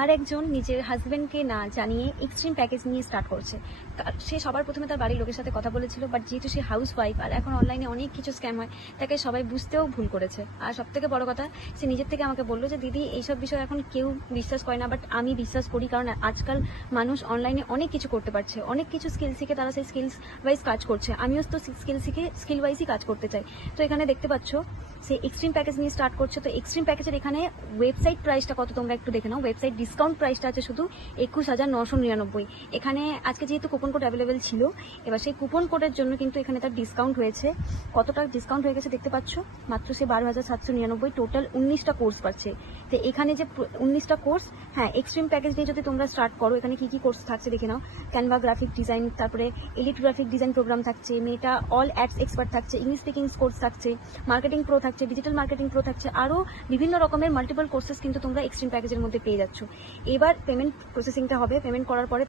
আর একজন নিজের হাজবেন্ডকে না জানিয়ে এক্সট্রিম প্যাকেজ নিয়ে স্টার্ট করছে। সে সবার প্রথমে তার বাড়ির লোকের সাথে কথা বলেছিল, বাট যেহেতু সে হাউস ওয়াইফ আর এখন অনলাইনে অনেক কিছু স্ক্যাম হয়, তাকে সবাই বুঝতেও ভুল করেছে। আর সব থেকে বড় কথা, সে নিজের থেকে আমাকে বললো যে দিদি এইসব বিষয়ে এখন কেউ বিশ্বাস করে না, বাট আমি বিশ্বাস করি, কারণ আজকাল মানুষ অনলাইনে অনেক কিছু করতে পারছে, অনেক কিছু স্কিল শিখে তারা সেই স্কিলস ওয়াইজ কাজ করছে। আমিও তো স্কিল শিখে স্কিল ওয়াইজই কাজ করতে চাই। তো এখানে দেখতে পাচ্ছ সে এক্সট্রিম প্যাকেজ নিয়ে স্টার্ট করছে। তো এক্সট্রিম প্যাকেজের এখানে ওয়েবসাইট প্রাইসটা কত তোমরা একটু দেখে নাও। ওয়েবসাইট ডিসকাউন্ট প্রাইসটা আছে শুধু 21,999। এখানে আজকে যেহেতু কুপন কোড অ্যাভেলেবেল ছিল, এবার সেই কুপন কোডের জন্য কিন্তু এখানে তার ডিসকাউন্ট হয়েছে। কতটা ডিসকাউন্ট হয়ে গেছে দেখতে পাচ্ছ, মাত্র সে 12,799, টোটাল 19টা কোর্স পাচ্ছে। তো এখানে যে 19টা কোর্স, হ্যাঁ এক্সট্রিম প্যাকেজ দিয়ে যদি তোমরা স্টার্ট করো, এখানে কি কি কোর্স থাকছে দেখে নাও। ক্যানভা গ্রাফিক ডিজাইন, তারপরে এলিট গ্রাফিক ডিজাইন প্রোগ্রাম থাকছে, মেটা অল অ্যাডস এক্সপার্ট থাকছে, ইংলিশ স্পিকিং কোর্স থাকছে, মার্কেটিং প্রো থাকছে, ডিজিটাল মার্কেটিং প্রো থাকছে, আরও বিভিন্ন রকমের মাল্টিপল কোর্সেস কিন্তু তোমরা এক্সট্রিম প্যাকেজের মধ্যে পেয়ে যাচ্ছ। এবার পেমেন্ট প্রসেসিংটা হবে, পেমেন্ট করার পরে